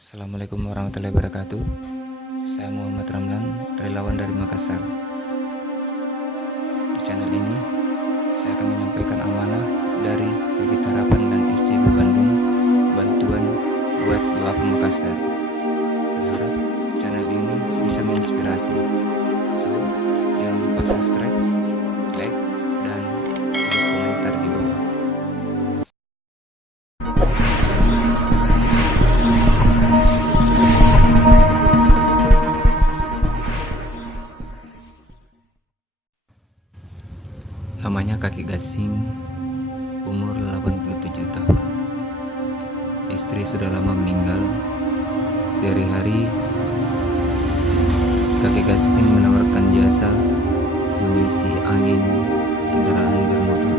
Assalamualaikum warahmatullahi wabarakatuh. Saya Muhammad Ramlan, relawan dari Makassar. Di channel ini, saya akan menyampaikan amanah dari PGT Harapan dan SCB Bandung, bantuan buat duafa Makassar. Berharap channel ini bisa menginspirasi. So, jangan lupa subscribe, like, dan tulis komentar di bawah. Namanya Kaki Gasing, umur 87 tahun. Istri sudah lama meninggal. Sehari-hari Kaki Gasing menawarkan jasa mengisi angin kendaraan bermotor.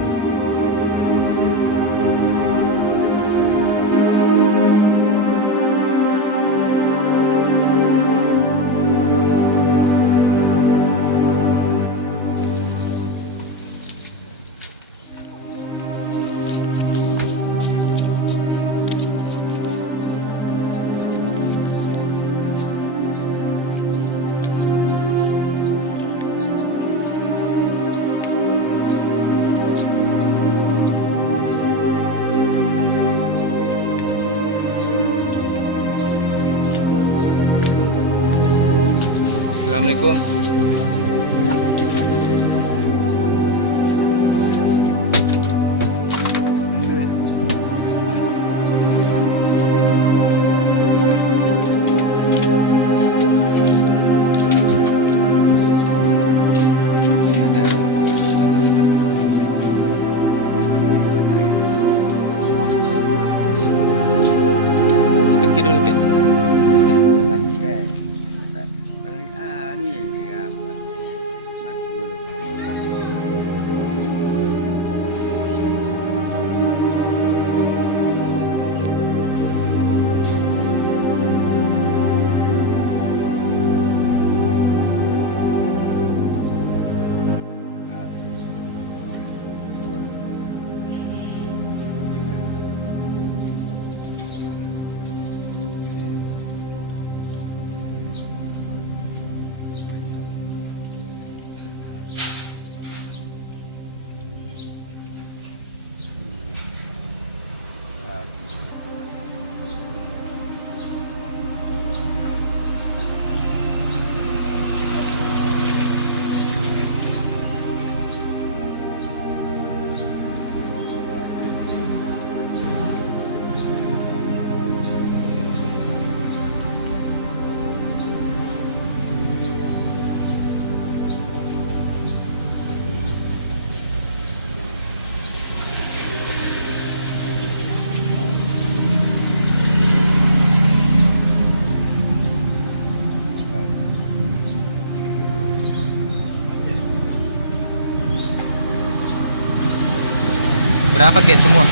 Berapa kayak semua?